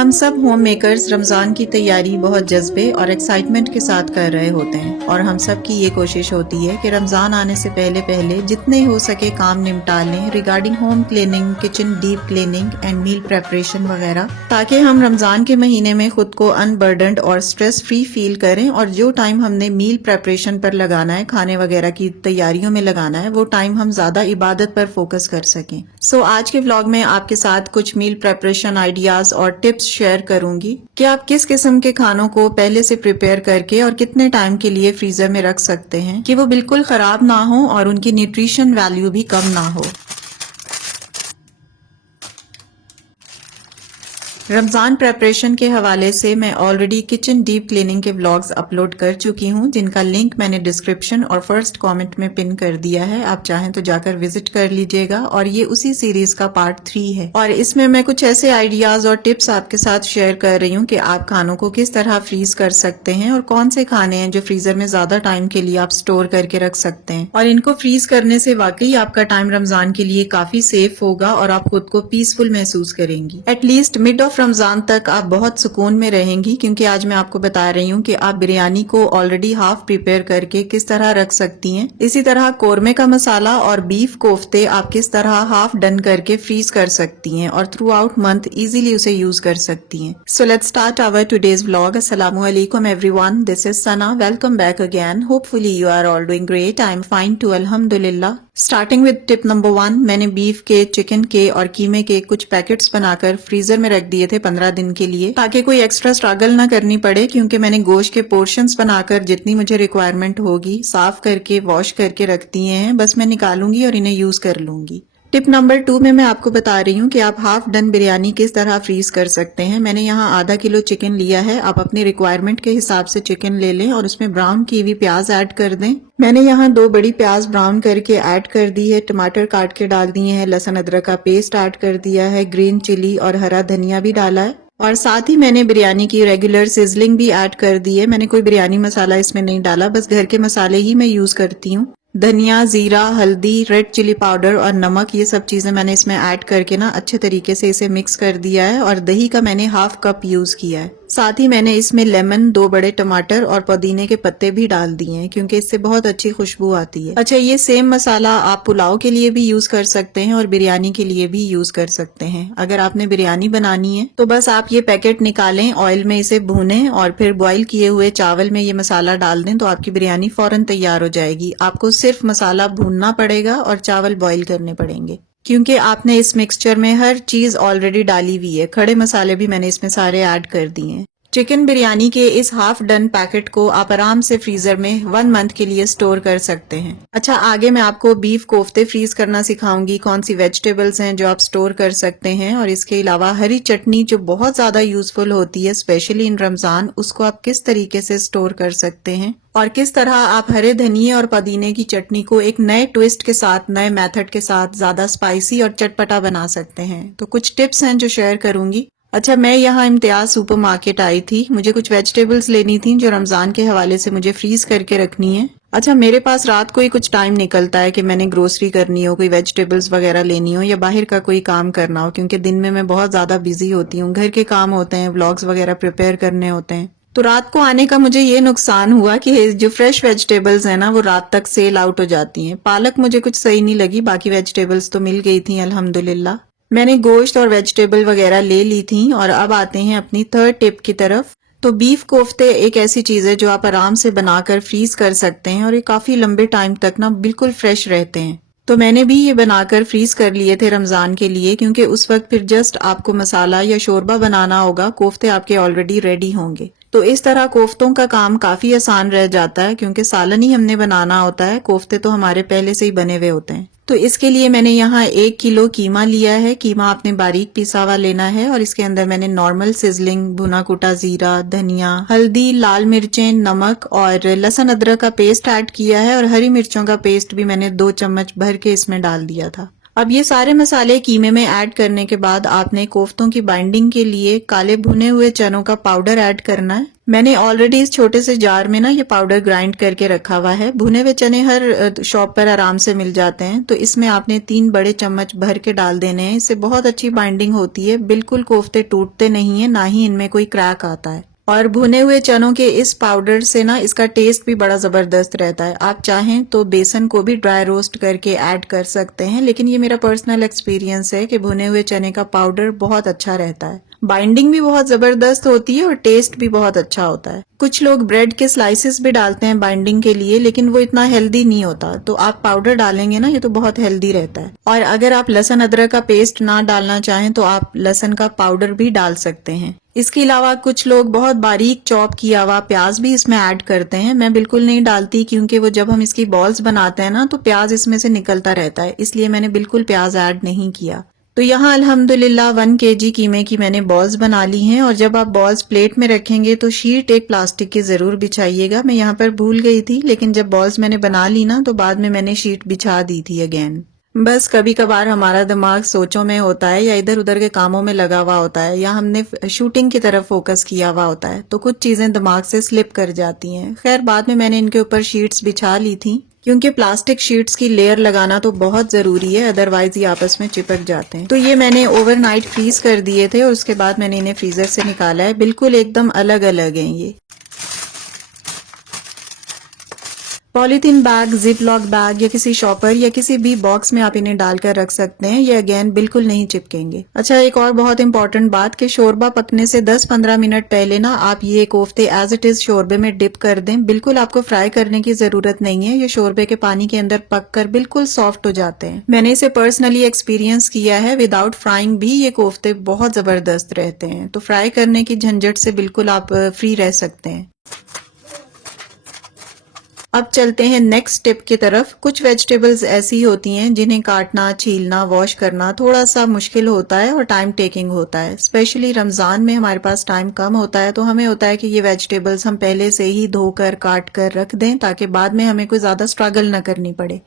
हम सब home makers Ramzan की तैयारी बहुत जज्बे और एक्साइटमेंट के साथ कर रहे होते हैं और हम सब की ये कोशिश होती है कि रमज़ान आने से पहले पहले जितने हो सके काम निपटा लें regarding home cleaning, kitchen deep cleaning and meal preparation वगैरह, ताकि हम रमज़ान के महीने में खुद को अनबर्डन्ड और स्ट्रेस फ्री फील करें और जो टाइम हमने मील प्रेपरेशन पर लगाना है, खाने वगैरह की तैयारियों में लगाना है, वो टाइम हम ज़्यादा इबादत पर फोकस कर सकें। सो आज के व्लॉग में आपके साथ कुछ मील प्रेपरेशन आइडियाज और टिप्स शेयर करूंगी कि आप किस किस्म के खानों को पहले से प्रिपेयर करके और कितने टाइम के लिए फ्रीजर में रख सकते हैं कि वो बिल्कुल खराब ना हो और उनकी न्यूट्रिशन वैल्यू भी कम ना हो। रमज़ान प्रेपरेशन के हवाले से मैं ऑलरेडी किचन डीप क्लीनिंग के व्लॉग्स अपलोड कर चुकी हूँ, जिनका लिंक मैंने डिस्क्रिप्शन और फर्स्ट कमेंट में पिन कर दिया है। आप चाहें तो जाकर विजिट कर लीजिएगा और ये उसी सीरीज का पार्ट 3 है और इसमें मैं कुछ ऐसे आइडियाज और टिप्स आपके साथ शेयर कर रही हूँ कि आप खानों को किस तरह फ्रीज कर सकते हैं और कौन से खाने हैं जो फ्रीजर में ज्यादा टाइम के लिए आप स्टोर करके रख सकते हैं। और इनको फ्रीज करने से वाकई आपका टाइम रमजान के लिए काफी सेफ होगा और आप खुद को पीसफुल महसूस करेंगी। एटलीस्ट मिड ऑफ रमजान तक आप बहुत सुकून में रहेंगी, क्योंकि आज मैं आपको बता रही हूँ कि आप बिरयानी को ऑलरेडी हाफ प्रिपेयर करके किस तरह रख सकती हैं। इसी तरह कोरमे का मसाला और बीफ कोफ्ते आप किस तरह हाफ डन करके फ्रीज कर सकती हैं और थ्रू आउट मंथ इजीली उसे यूज कर सकती हैं। So let's start our today's vlog. अस्सलामु अलैकुम everyone, this is Sana. Welcome back again. Hopefully you are all doing great. I am fine too, अल्हम्दुलिल्लाह। स्टार्टिंग विद टिप नंबर 1, मैंने beef के, chicken के और कीमे के कुछ पैकेट्स बनाकर फ्रीजर में रख दिए थे 15 दिन के लिए, ताकि कोई एक्स्ट्रा स्ट्रगल ना करनी पड़े, क्योंकि मैंने गोश्त के पोर्शंस बनाकर जितनी मुझे रिक्वायरमेंट होगी साफ करके वॉश करके रख दिए हैं। बस मैं निकालूंगी और इन्हें यूज कर लूंगी। टिप नंबर 2 में मैं आपको बता रही हूँ कि आप हाफ डन बिरयानी किस तरह फ्रीज कर सकते हैं। मैंने यहाँ आधा किलो चिकन लिया है। आप अपनी रिक्वायरमेंट के हिसाब से चिकन ले लें और उसमें ब्राउन की हुई प्याज ऐड कर दें। मैंने यहाँ 2 बड़ी प्याज ब्राउन करके ऐड कर दी है, टमाटर काट के डाल दिए हैं, लहसुन अदरक का पेस्ट ऐड कर दिया है, ग्रीन चिली और हरा धनिया भी डाला है और साथ ही मैंने बिरयानी की रेगुलर सिजलिंग भी ऐड कर दी है। मैंने कोई बिरयानी मसाला इसमें नहीं डाला, बस घर के मसाले ही मैं यूज करती हूँ। धनिया, जीरा, हल्दी, रेड चिली पाउडर और नमक, ये सब चीजें मैंने इसमें ऐड करके ना अच्छे तरीके से इसे मिक्स कर दिया है और दही का मैंने हाफ कप यूज किया है। साथ ही मैंने इसमें लेमन, 2 बड़े टमाटर और पुदीने के पत्ते भी डाल दिए हैं, क्योंकि इससे बहुत अच्छी खुशबू आती है। अच्छा, ये सेम मसाला आप पुलाव के लिए भी यूज कर सकते हैं और बिरयानी के लिए भी यूज कर सकते हैं। अगर आपने बिरयानी बनानी है तो बस आप ये पैकेट निकालें, ऑयल में इसे भूनें और फिर बॉईल किए हुए चावल में ये मसाला डाल दें तो आपकी बिरयानी फौरन तैयार हो जाएगी। आपको सिर्फ मसाला भूनना पड़ेगा और चावल बॉईल करने पड़ेंगे, क्योंकि आपने इस मिक्सचर में हर चीज ऑलरेडी डाली हुई है। खड़े मसाले भी मैंने इसमें सारे ऐड कर दिए हैं। चिकन बिरयानी के इस हाफ डन पैकेट को आप आराम से फ्रीजर में 1 मंथ के लिए स्टोर कर सकते हैं। अच्छा, आगे मैं आपको बीफ कोफ्ते फ्रीज करना सिखाऊंगी, कौन सी वेजिटेबल्स हैं जो आप स्टोर कर सकते हैं, और इसके अलावा हरी चटनी जो बहुत ज्यादा यूजफुल होती है स्पेशली इन रमजान, उसको आप किस तरीके से स्टोर कर सकते हैं और किस तरह आप हरे धनिए और पुदीने की चटनी को एक नए ट्विस्ट के साथ, नए मेथड के साथ ज्यादा स्पाइसी और चटपटा बना सकते हैं। तो कुछ टिप्स हैं जो शेयर करूंगी। अच्छा, मैं यहाँ इम्तियाज सुपर मार्केट आई थी। मुझे कुछ वेजिटेबल्स लेनी थी जो रमजान के हवाले से मुझे फ्रीज करके रखनी है। अच्छा, मेरे पास रात को ही कुछ टाइम निकलता है कि मैंने ग्रोसरी करनी हो, कोई वेजिटेबल्स वगैरह लेनी हो या बाहर का कोई काम करना हो, क्योंकि दिन में मैं बहुत ज्यादा बिजी होती हूँ, घर के काम होते हैं, व्लॉग्स वगैरह प्रिपेयर करने होते हैं। तो रात को आने का मुझे ये नुकसान हुआ कि जो फ्रेश वेजिटेबल्स है ना वो रात तक सेल आउट हो जाती हैं। पालक मुझे कुछ सही नहीं लगी, बाकी वेजिटेबल्स तो मिल गई थी अल्हम्दुलिल्लाह। मैंने गोश्त और वेजिटेबल वगैरह ले ली थी और अब आते हैं अपनी 3rd टिप की तरफ। तो बीफ कोफ्ते एक ऐसी चीज है जो आप आराम से बनाकर फ्रीज कर सकते हैं और ये काफी लंबे टाइम तक ना बिल्कुल फ्रेश रहते हैं। तो मैंने भी ये बनाकर फ्रीज कर लिए थे रमजान के लिए, क्योंकि उस वक्त फिर जस्ट आपको मसाला या शोरबा बनाना होगा, कोफ्ते आपके ऑलरेडी रेडी होंगे। तो इस तरह कोफ्तों का काम काफी आसान रह जाता है, क्योंकि सालन ही हमने बनाना होता है, कोफ्ते तो हमारे पहले से ही बने हुए होते हैं। तो इसके लिए मैंने यहाँ 1 किलो कीमा लिया है। कीमा आपने बारीक पिसा हुआ लेना है और इसके अंदर मैंने नॉर्मल सिजलिंग, भुना कुटा जीरा, धनिया, हल्दी, लाल मिर्चें, नमक और लहसुन अदरक का पेस्ट ऐड किया है और हरी मिर्चों का पेस्ट भी मैंने 2 चम्मच भर के इसमें डाल दिया था। अब ये सारे मसाले कीमे में ऐड करने के बाद आपने कोफ्तों की बाइंडिंग के लिए काले भुने हुए चनों का पाउडर ऐड करना है। मैंने ऑलरेडी इस छोटे से जार में ना ये पाउडर ग्राइंड करके रखा हुआ है। भुने हुए चने हर शॉप पर आराम से मिल जाते हैं, तो इसमें आपने 3 बड़े चम्मच भर के डाल देने हैं। इससे बहुत अच्छी बाइंडिंग होती है, बिल्कुल कोफ्ते टूटते नहीं है, ना ही इनमें कोई क्रैक आता है। और भुने हुए चनों के इस पाउडर से ना इसका टेस्ट भी बड़ा जबरदस्त रहता है। आप चाहें तो बेसन को भी ड्राई रोस्ट करके ऐड कर सकते हैं, लेकिन ये मेरा पर्सनल एक्सपीरियंस है कि भुने हुए चने का पाउडर बहुत अच्छा रहता है। बाइंडिंग भी बहुत जबरदस्त होती है और टेस्ट भी बहुत अच्छा होता है। कुछ लोग ब्रेड के स्लाइसेस भी डालते हैं बाइंडिंग के लिए, लेकिन वो इतना हेल्दी नहीं होता। तो आप पाउडर डालेंगे ना, ये तो बहुत हेल्दी रहता है। और अगर आप लहसुन अदरक का पेस्ट ना डालना चाहें तो आप लहसुन का पाउडर भी डाल सकते हैं। इसके अलावा कुछ लोग बहुत बारीक चॉप किया हुआ प्याज भी इसमें ऐड करते हैं। मैं बिल्कुल नहीं डालती, क्योंकि वो जब हम इसकी बॉल्स बनाते हैं ना तो प्याज इसमें से निकलता रहता है, इसलिए मैंने बिल्कुल प्याज ऐड नहीं किया। तो यहाँ अल्हम्दुलिल्लाह 1 kg कीमे की मैंने बॉल्स बना ली हैं। और जब आप बॉल्स प्लेट में रखेंगे तो शीट एक प्लास्टिक की जरूर बिछाइएगा। मैं यहाँ पर भूल गई थी, लेकिन जब बॉल्स मैंने बना ली ना तो बाद में मैंने शीट बिछा दी थी अगेन। बस कभी कभार हमारा दिमाग सोचों में होता है या इधर उधर के कामों में लगा हुआ होता है, या हमने शूटिंग की तरफ फोकस किया हुआ होता है, तो कुछ चीजें दिमाग से स्लिप कर जाती हैं। खैर बाद में मैंने इनके ऊपर शीट्स बिछा ली थी, क्योंकि प्लास्टिक शीट्स की लेयर लगाना तो बहुत जरूरी है, अदरवाइज ये आपस में चिपक जाते हैं। तो ये मैंने ओवरनाइट फ्रीज कर दिए थे और उसके बाद मैंने इन्हें फ्रीजर से निकाला है। बिल्कुल एकदम अलग अलग हैं ये। Polythene bag, zip lock bag या किसी शॉपर या किसी भी बॉक्स में आप इन्हें डालकर रख सकते हैं। ये अगेन बिल्कुल नहीं चिपकेंगे। अच्छा, एक और बहुत इंपॉर्टेंट बात कि शोरबा पकने से 10-15 मिनट पहले ना आप ये कोफ्ते एज इट इज शोरबे में डिप कर दें। बिल्कुल आपको फ्राई करने की जरूरत नहीं है, ये शोरबे के पानी के अंदर पककर बिल्कुल सॉफ्ट हो जाते हैं। मैंने इसे पर्सनली एक्सपीरियंस किया है। विदाउट फ्राइंग भी ये कोफ्ते बहुत जबरदस्त रहते हैं, तो फ्राई करने की झंझट से बिल्कुल आप फ्री रह सकते हैं। अब चलते हैं नेक्स्ट स्टेप की तरफ। कुछ वेजिटेबल्स ऐसी होती हैं जिन्हें काटना, छीलना, वॉश करना थोड़ा सा मुश्किल होता है और टाइम टेकिंग होता है। स्पेशली रमजान में हमारे पास टाइम कम होता है, तो हमें होता है कि ये वेजिटेबल्स हम पहले से ही धोकर काट कर रख दें, ताकि बाद में हमें कोई ज्यादा स्ट्रगल न करनी पड़े।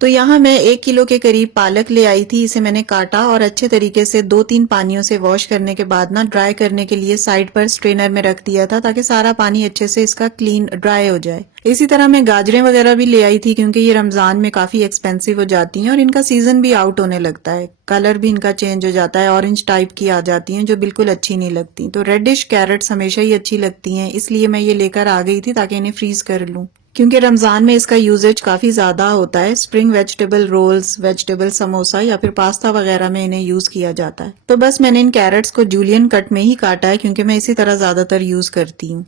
तो यहाँ मैं 1 किलो के करीब पालक ले आई थी। इसे मैंने काटा और अच्छे तरीके से 2-3 पानियों से वॉश करने के बाद ना ड्राई करने के लिए साइड पर स्ट्रेनर में रख दिया था, ताकि सारा पानी अच्छे से इसका क्लीन ड्राई हो जाए। इसी तरह मैं गाजरें वगैरह भी ले आई थी, क्योंकि ये रमजान में काफी एक्सपेंसिव हो जाती हैं और इनका सीजन भी आउट होने लगता है। कलर भी इनका चेंज हो जाता है, ऑरेंज टाइप की आ जाती हैं जो बिल्कुल अच्छी नहीं लगती। तो रेडिश कैरेट्स हमेशा ही अच्छी लगती हैं, इसलिए मैं ये लेकर आ गई थी ताकि इन्हें फ्रीज कर लूं, क्योंकि रमजान में इसका यूजेज काफी ज्यादा होता है। Spring vegetable rolls, vegetable samosa या फिर पास्ता वगैरह में इन्हें यूज किया जाता है। तो बस मैंने इन कैरेट्स को जूलियन कट में ही काटा है, क्योंकि मैं इसी तरह ज्यादातर यूज करती हूँ।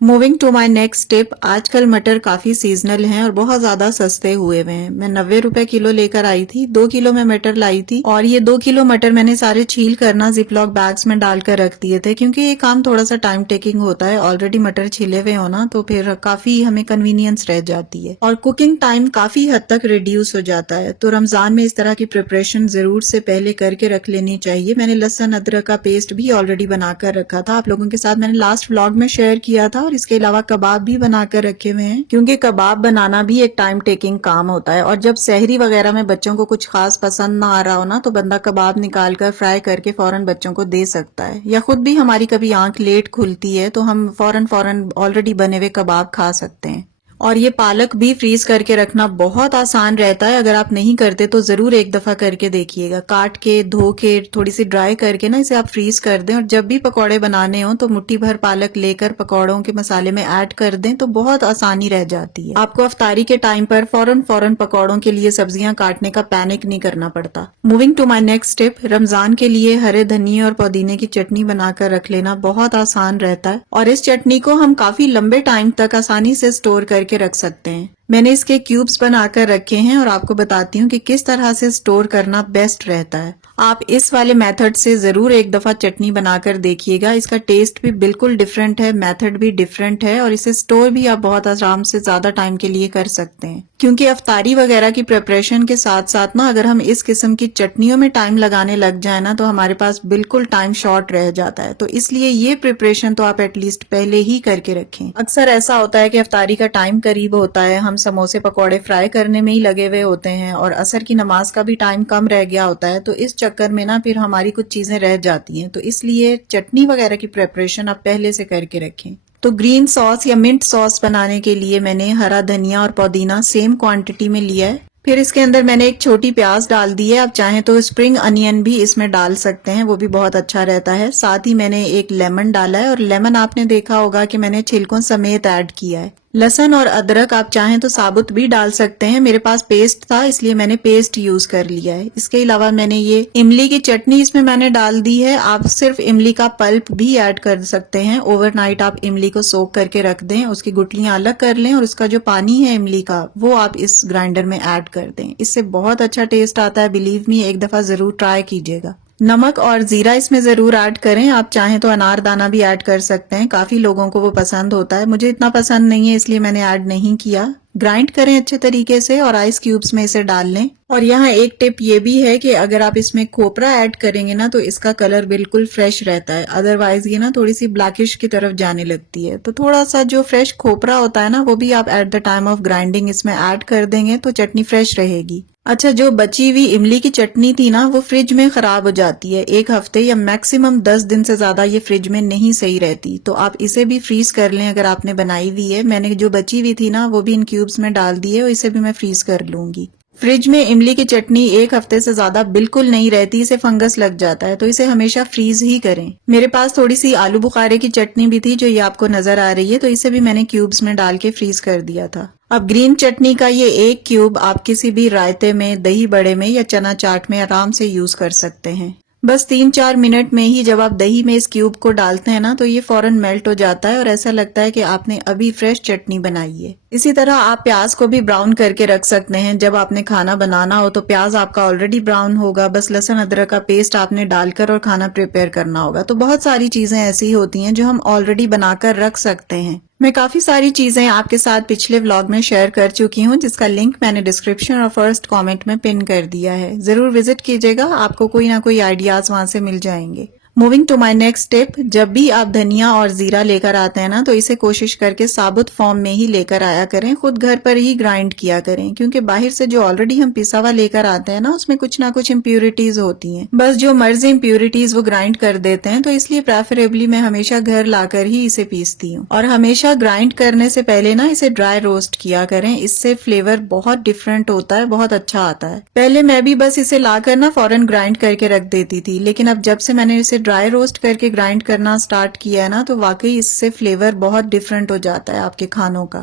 Moving to my next step. आजकल मटर काफी सीजनल हैं और बहुत ज्यादा सस्ते हुए हुए हैं। मैं 90 रुपए किलो लेकर आई थी। 2 किलो में मटर लाई थी और ये 2 किलो मटर मैंने सारे छील कर ना जिपलॉक बैग्स में डालकर रख दिए थे, क्योंकि ये काम थोड़ा सा टाइम टेकिंग होता है। ऑलरेडी मटर छिले हुए हो ना, तो फिर काफी हमें कन्वीनियंस रह जाती है और कुकिंग टाइम काफी हद तक रिड्यूस हो जाता है। तो रमजान में इस तरह की प्रिपरेशन जरूर से पहले करके रख लेनी चाहिए। मैंने लहसुन अदरक का पेस्ट भी ऑलरेडी बनाकर रखा था, आप लोगों के साथ मैंने लास्ट व्लॉग में शेयर किया था। और इसके अलावा कबाब भी बनाकर रखे हुए हैं, क्योंकि कबाब बनाना भी एक टाइम टेकिंग काम होता है। और जब सहरी वगैरह में बच्चों को कुछ खास पसंद ना आ रहा हो ना, तो बंदा कबाब निकाल कर फ्राई करके फौरन बच्चों को दे सकता है। या खुद भी हमारी कभी आंख लेट खुलती है तो हम फौरन ऑलरेडी बने हुए कबाब खा सकते हैं। और ये पालक भी फ्रीज करके रखना बहुत आसान रहता है। अगर आप नहीं करते तो जरूर एक दफा करके देखिएगा। काट के, धो के, थोड़ी सी ड्राई करके ना इसे आप फ्रीज कर दें, और जब भी पकौड़े बनाने हो तो मुट्ठी भर पालक लेकर पकौड़ों के मसाले में ऐड कर दें, तो बहुत आसानी रह जाती है। आपको अफ्तारी के टाइम पर फौरन पकौड़ों के लिए सब्जियां काटने का पैनिक नहीं करना पड़ता। Moving to my next step. Ramzan के लिए हरे धनिए और पुदीने की चटनी बनाकर रख लेना बहुत आसान रहता है, और इस चटनी को हम काफी लंबे टाइम तक आसानी से स्टोर करके रख सकते हैं। मैंने इसके क्यूब्स बनाकर रखे हैं और आपको बताती हूँ कि किस तरह से स्टोर करना बेस्ट रहता है। आप इस वाले मेथड से जरूर एक दफा चटनी बनाकर देखिएगा। इसका टेस्ट भी बिल्कुल डिफरेंट है, मेथड भी डिफरेंट है और इसे स्टोर भी आप बहुत आराम से ज्यादा टाइम के लिए कर सकते हैं। क्योंकि अफ्तारी वगैरह की प्रिपरेशन के साथ साथ ना अगर हम इस किस्म की चटनियों में टाइम लगाने लग जाए ना तो हमारे पास बिल्कुल टाइम शॉर्ट रह जाता है। तो इसलिए ये प्रिपरेशन तो आप एटलीस्ट पहले ही करके रखें। अक्सर ऐसा होता है कि अफ्तारी का टाइम करीब होता है, हम समोसे पकौड़े फ्राई करने में ही लगे हुए होते हैं और असर की नमाज का भी टाइम कम रह गया होता है। तो इस चक्कर में ना फिर हमारी कुछ चीजें रह जाती हैं। तो इसलिए चटनी वगैरह की प्रिपरेशन आप पहले से करके रखें। तो ग्रीन सॉस या मिंट सॉस बनाने के लिए मैंने हरा धनिया और पुदीना सेम क्वांटिटी में लिया है। फिर इसके अंदर मैंने एक छोटी प्याज डाल दी है। आप चाहें तो स्प्रिंग अनियन भी इसमें डाल सकते हैं, वो भी बहुत अच्छा रहता है। साथ ही मैंने एक लेमन डाला है और लेमन आपने देखा होगा कि मैंने छिलकों समेत ऐड किया है। लहसुन और अदरक आप चाहें तो साबुत भी डाल सकते हैं, मेरे पास पेस्ट था इसलिए मैंने पेस्ट यूज कर लिया है। इसके अलावा मैंने ये इमली की चटनी इसमें मैंने डाल दी है। आप सिर्फ इमली का पल्प भी ऐड कर सकते हैं। ओवरनाइट आप इमली को सोक करके रख दें, उसकी गुठलियां अलग कर लें और उसका जो पानी है इमली का वो आप इस ग्राइंडर में ऐड कर दें। इससे बहुत अच्छा टेस्ट आता है, बिलीव मी, एक दफा जरूर ट्राई कीजिएगा। नमक और जीरा इसमें जरूर ऐड करें। आप चाहें तो अनार दाना भी ऐड कर सकते हैं, काफी लोगों को वो पसंद होता है, मुझे इतना पसंद नहीं है इसलिए मैंने ऐड नहीं किया। ग्राइंड करें अच्छे तरीके से और आइस क्यूब्स में इसे डाल लें। और यहाँ एक टिप ये भी है कि अगर आप इसमें खोपरा ऐड करेंगे ना तो इसका कलर बिल्कुल फ्रेश रहता है, अदरवाइज ये ना थोड़ी सी ब्लैकिश की तरफ जाने लगती है। तो थोड़ा सा जो फ्रेश खोपरा होता है ना वो भी आप at the time of grinding इसमें ऐड कर देंगे तो चटनी फ्रेश रहेगी। अच्छा, जो बची हुई इमली की चटनी थी ना वो फ्रिज में खराब हो जाती है, 1 हफ्ते या मैक्सिमम 10 दिन से ज्यादा ये फ्रिज में नहीं सही रहती। तो आप इसे भी फ्रीज कर लें अगर आपने बनाई हुई है। मैंने जो बची हुई थी ना वो भी इन क्यूब्स में डाल दी है और इसे भी मैं फ्रीज कर लूंगी। फ्रिज में इमली की चटनी 1 हफ्ते से ज्यादा बिल्कुल नहीं रहती, इसे फंगस लग जाता है, तो इसे हमेशा फ्रीज ही करें। मेरे पास थोड़ी सी आलू बुखारे की चटनी भी थी जो ये आपको नजर आ रही है, तो इसे भी मैंने क्यूब्स में डाल के फ्रीज कर दिया था। अब ग्रीन चटनी का ये 1 क्यूब आप किसी भी रायते में, दही बड़े में या चना चाट में आराम से यूज कर सकते हैं। बस 3-4 मिनट में ही जब आप दही में इस क्यूब को डालते हैं ना तो ये फौरन मेल्ट हो जाता है और ऐसा लगता है कि आपने अभी फ्रेश चटनी बनाई है। इसी तरह आप प्याज को भी ब्राउन करके रख सकते हैं। जब आपने खाना बनाना हो तो प्याज आपका ऑलरेडी ब्राउन होगा, बस लहसुन अदरक का पेस्ट आपने डालकर और खाना प्रिपेयर करना होगा। तो बहुत सारी चीजें ऐसी होती हैं जो हम ऑलरेडी बनाकर रख सकते हैं। मैं काफी सारी चीजें आपके साथ पिछले व्लॉग में शेयर कर चुकी हूँ जिसका लिंक मैंने डिस्क्रिप्शन और फर्स्ट कमेंट में पिन कर दिया है, जरूर विजिट कीजिएगा, आपको कोई ना कोई आइडियाज वहां से मिल जाएंगे। Moving to my next tip, जब भी आप धनिया और जीरा लेकर आते हैं ना तो इसे कोशिश करके साबुत फॉर्म में ही लेकर आया करें, खुद घर पर ही ग्राइंड किया करें, क्योंकि बाहर से जो ऑलरेडी हम पिसा हुआ लेकर आते हैं ना उसमें कुछ ना कुछ इम्प्यूरिटीज होती हैं, बस जो मर्जी इम्प्यूरिटीज वो ग्राइंड कर देते हैं। तो इसलिए प्रेफरेबली मैं हमेशा घर लाकर ही इसे पीसती हूँ। और हमेशा ग्राइंड करने से पहले ना इसे ड्राई रोस्ट किया करें, इससे फ्लेवर बहुत डिफरेंट होता है, बहुत अच्छा आता है। पहले मैं भी बस इसे लाकर ना फौरन ग्राइंड करके रख देती थी, लेकिन अब जब से मैंने इसे ड्राई रोस्ट करके ग्राइंड करना स्टार्ट किया है ना तो वाकई इससे फ्लेवर बहुत डिफरेंट हो जाता है आपके खानों का।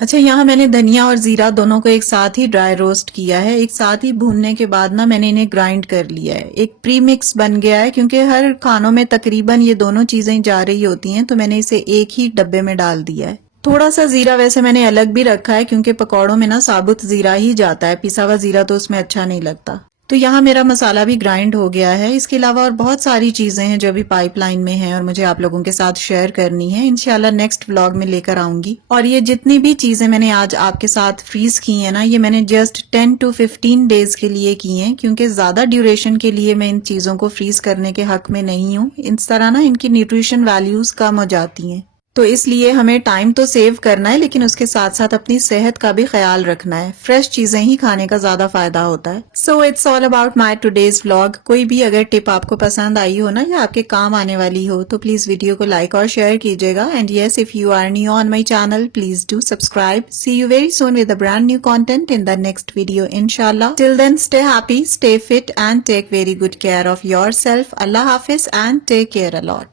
अच्छा, यहाँ मैंने धनिया और जीरा दोनों को एक साथ ही ड्राई रोस्ट किया है, एक साथ ही भूनने के बाद ना मैंने इन्हें ग्राइंड कर लिया है। एक प्री मिक्स बन गया है, क्योंकि हर खानों में तकरीबन ये दोनों चीजें जा रही होती हैं, तो मैंने इसे एक ही डब्बे में डाल दिया है। थोड़ा सा जीरा वैसे मैंने अलग भी रखा है क्योंकि पकौड़ों में ना साबुत जीरा ही जाता है, पिसा हुआ जीरा तो उसमें अच्छा नहीं लगता। तो यहाँ मेरा मसाला भी ग्राइंड हो गया है। इसके अलावा और बहुत सारी चीजें हैं जो अभी पाइपलाइन में हैं और मुझे आप लोगों के साथ शेयर करनी है, इंशाल्लाह नेक्स्ट व्लॉग में लेकर आऊंगी। और ये जितनी भी चीजें मैंने आज आपके साथ फ्रीज की हैं ना, ये मैंने जस्ट 10 to 15 डेज के लिए की हैं, क्योंकि ज्यादा ड्यूरेशन के लिए मैं इन चीजों को फ्रीज करने के हक में नहीं हूँ। इस तरह ना इनकी न्यूट्रिशन वैल्यूज कम हो जाती हैं, तो इसलिए हमें टाइम तो सेव करना है लेकिन उसके साथ साथ अपनी सेहत का भी ख्याल रखना है। फ्रेश चीजें ही खाने का ज्यादा फायदा होता है। So it's all about my today's vlog. कोई भी अगर टिप आपको पसंद आई हो ना या आपके काम आने वाली हो तो प्लीज वीडियो को लाइक और शेयर कीजिएगा। And yes, if you are new on my channel please do subscribe. See you very soon with a brand new content in the next video इंशाल्लाह। Till then stay happy, stay fit and take very good care of yourself. अल्लाह हाफिज and take care a lot.